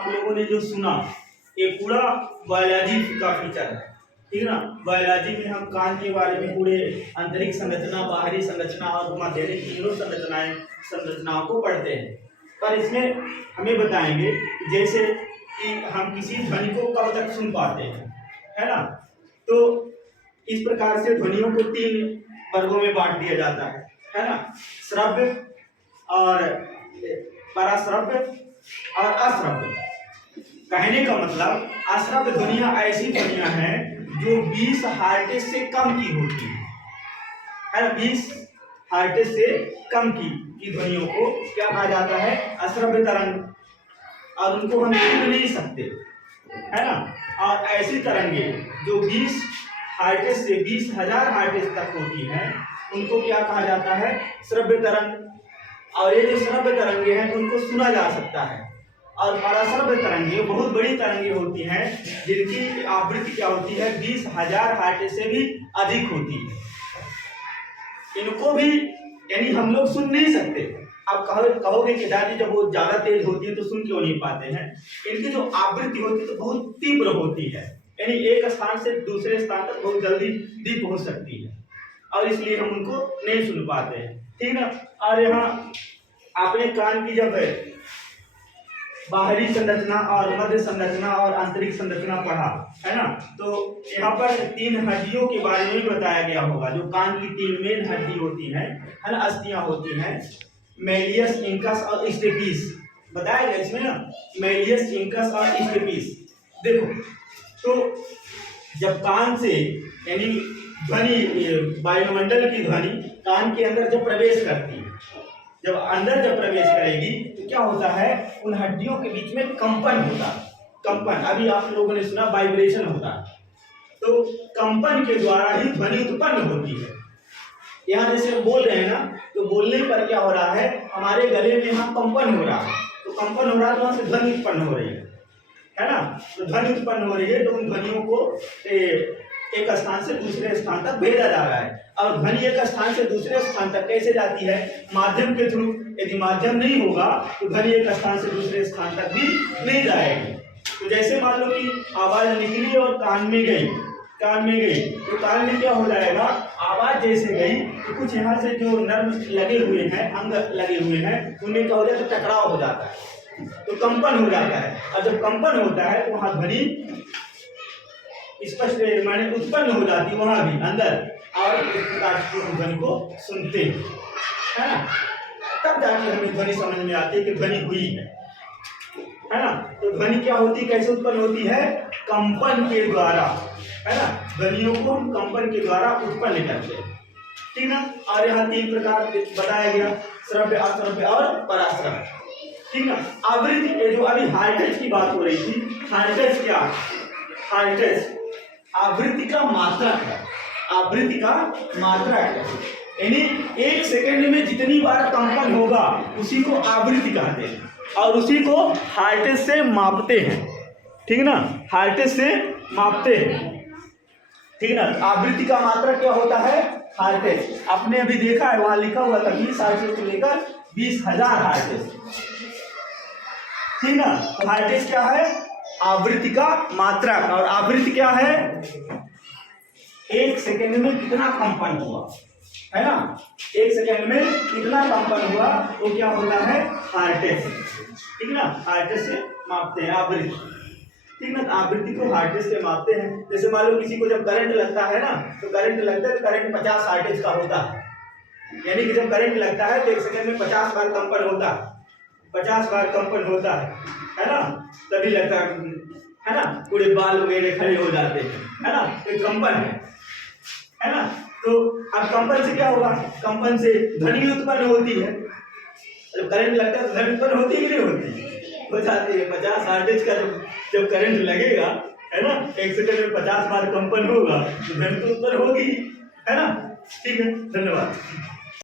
आप लोगों ने जो सुना ये पूरा बायोलॉजी का फीचर है, ठीक है ना। बायोलॉजी में हम कान के बारे में पूरे आंतरिक संरचना, बाहरी संरचना और माध्यमिक तीनों संरचनाओं को पढ़ते हैं। पर इसमें हमें बताएंगे जैसे कि हम किसी ध्वनि को कब तक सुन पाते हैं, है ना। तो इस प्रकार से ध्वनियों को 3 वर्गों में बांट दिया जाता है ना। श्रव्य और पराश्रव्य और अश्रव्य। कहने का मतलब अश्रव्य ध्वनियां ऐसी ध्वनियां हैं जो 20 हर्ट्ज से कम की होती है ना। 20 हर्ट्ज से कम की ध्वनियों को क्या कहा जाता है, अश्रव्य तरंग, और उनको हम सुन नहीं सकते, है ना। और ऐसी तरंगे जो 20 हर्ट्ज से 20,000 हर्ट्ज तक होती हैं उनको क्या कहा जाता है, श्रव्य तरंग। और ये जो श्रव्य तरंगे हैं उनको सुना जा सकता है। और पराश्रव्य तरंगे बहुत बड़ी तरंगे होती हैं जिनकी आवृत्ति क्या होती है, 20,000 हर्ट्ज से भी अधिक होती है। इनको भी यानी हम लोग सुन नहीं सकते। आप कहोगे कि दादी जब वो ज्यादा तेज होती है तो सुन क्यों नहीं पाते हैं। इनकी जो आवृत्ति होती है तो बहुत तीव्र होती है, यानी एक स्थान से दूसरे स्थान तक बहुत जल्दी भी पहुंच सकती है और इसलिए हम उनको नहीं सुन पाते हैं, ठीक ना। और यहाँ आपने कान की जब बाहरी संरचना और मध्य संरचना और आंतरिक संरचना पढ़ा, है ना। तो यहाँ पर 3 हड्डियों के बारे में बताया गया होगा। जो कान की 3 मेन हड्डी होती है ना, अस्थियां होती हैं, मेलियस, इंकस और स्टेपिस बताया गया इसमें ना। मेलियस, इंकस और स्टेपिस। देखो तो जब कान से यानी ध्वनि, वायुमंडल की ध्वनि कान के अंदर जब प्रवेश करती है, जब अंदर जब प्रवेश करेगी तो क्या होता है, उन हड्डियों के बीच में कंपन होता है। कंपन अभी आप लोगों ने सुना वाइब्रेशन होता है। तो कंपन के द्वारा ही ध्वनि उत्पन्न होती है। यहाँ जैसे बोल रहे हैं ना, तो बोलने पर क्या हो रहा है, हमारे गले में यहाँ कंपन हो रहा है। तो कंपन हो रहा है तो वहां से ध्वनि उत्पन्न हो रही है ना। तो ध्वनि उत्पन्न हो रही है तो उन ध्वनियों को एक स्थान से दूसरे स्थान तक भेजा जा रहा है। और ध्वनि एक स्थान से दूसरे स्थान तक कैसे जाती है, माध्यम के थ्रू। यदि माध्यम नहीं होगा तो ध्वनि एक स्थान से दूसरे स्थान तक भी नहीं जाएगी। तो जैसे मान लो कि आवाज निकली और कान में गई, तो कान में क्या हो जाएगा, आवाज जैसे गई तो कुछ यहाँ से जो नर्व लगे हुए हैं, अंग लगे हुए हैं, उनमें क्या हो जाता है, टकराव हो जाता है, तो कंपन हो जाता है। और जब कंपन होता है तो वहाँ ध्वनि स्पष्ट माने उत्पन्न हो जाती है वहां भी अंदर, और इस प्रकार की ध्वनि को सुनते हैं, है ना। तब जाके हमें ध्वनि समझ में आती है कि ध्वनि हुई है ना। तो ध्वनि क्या होती है, कैसे उत्पन्न होती है, कंपन के द्वारा, है ना। ध्वनियों को हम कंपन के द्वारा उत्पन्न करते हैं, ठीक ना। और यहाँ 3 प्रकार बताया गया, श्रव्य, अश्रव्य और पराश्रव्य, ठीक ना। आवृत्ति जो अभी हर्ट्ज की बात हो रही थी, हर्ट्ज क्या, हर्ट्ज आवृत्ति का मात्रक है, आवृत्ति का मात्रक है। यानी 1 सेकंड में जितनी बार कंपन होगा उसी को आवृत्ति कहते हैं और उसी को हर्ट्ज से मापते हैं, ठीक ना, हर्ट्ज से मापते हैं, ठीक ना। आवृत्ति का मात्रक क्या होता है, हर्ट्ज। आपने अभी देखा है वहां लिखा हुआ था 20 हर्ट्ज से लेकर 20,000 हर्ट्ज, ठीक ना। तो हर्ट्ज क्या है, आवृत्ति का मात्रक। और आवृत्ति क्या है, 1 सेकंड में कितना कंपन हुआ, है ना। 1 सेकंड में कितना कंपन हुआ वो क्या होता है, हर्ट्ज, ठीक ना। हर्ट्ज से मापते हैं आवृत्ति, ठीक ना। आवृत्ति को हर्ट्ज से मापते हैं। जैसे मान लो किसी को जब करंट लगता है ना, तो करंट लगता है तो करंट 50 हर्ट्ज का होता है। यानी कि जब करंट लगता है तो 1 सेकंड में 50 बार कंपन होता है, 50 बार कंपन होता है ना। तभी लगता है ना, पूरे बाल वगैरह खड़े हो जाते हैं, है ना। तो कंपन है ना। तो अब कंपन से क्या होगा, कंपन से ध्वनि उत्पन्न होती है। जब करंट लगता है तो ध्वनि उत्पन्न होती है कि नहीं होती, हो जाती है। 50 हर्ट्ज का जब करंट लगेगा, है ना, 1 सेकंड में 50 बार कंपन होगा तो ध्वनि तो उत्पन्न होगी, है ना। ठीक है, धन्यवाद।